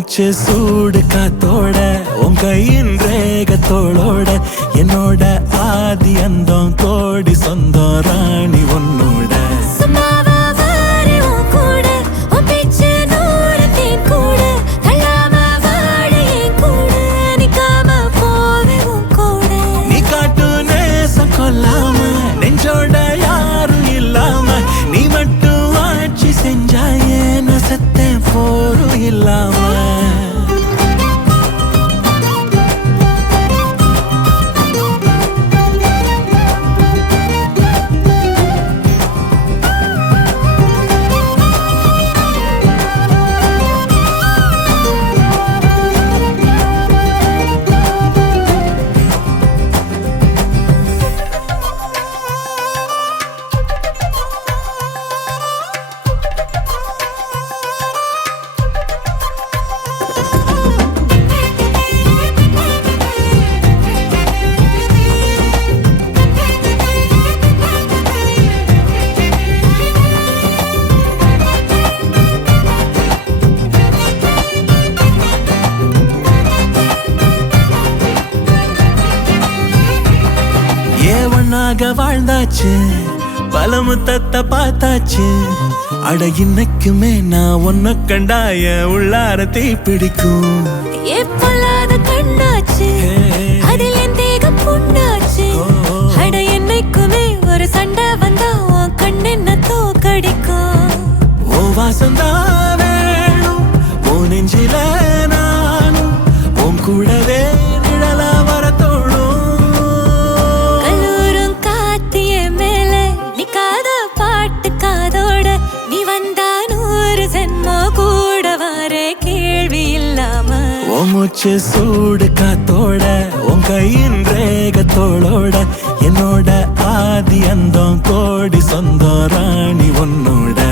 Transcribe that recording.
மூச்சு சூடு காத்தோட உன் கையின் ரேகத்தோளோட என்னோட ஆதி அந்தம் கோடி சொந்தம் ராணி உன்னோட நீ காட்டு நேசம் கொல்லாம நெஞ்சோட யாரும் இல்லாம நீ மட்டும் ஆட்சி செஞ்சாயே நான் சத்தேன் போரும் இல்லாம வாழ்ந்தாச்சு பல முத்தத்தை பார்த்தாச்சு அட இன்னைக்குமே நான் ஒன்ன கண்டாய உள்ளார தீ பிடிக்கும் கண்ணாச்சு அதில் என் தேகம் புண்ணாச்சு அட என்னைக்குமே ஒரு சண்டை வந்தா உன் கண் என்ன தோக்கடிக்கும் ஓ வாசந்தா வேணும் ஓ நெஞ்சில நானும் உன் கூடவே நிழலா வர தோணும் மூச்சு சூடு காத்தோட உன் கையின் ரேகத்தோளோட என்னோட ஆதி அந்தம் கோடி சொந்தம் ராணி உன்னோட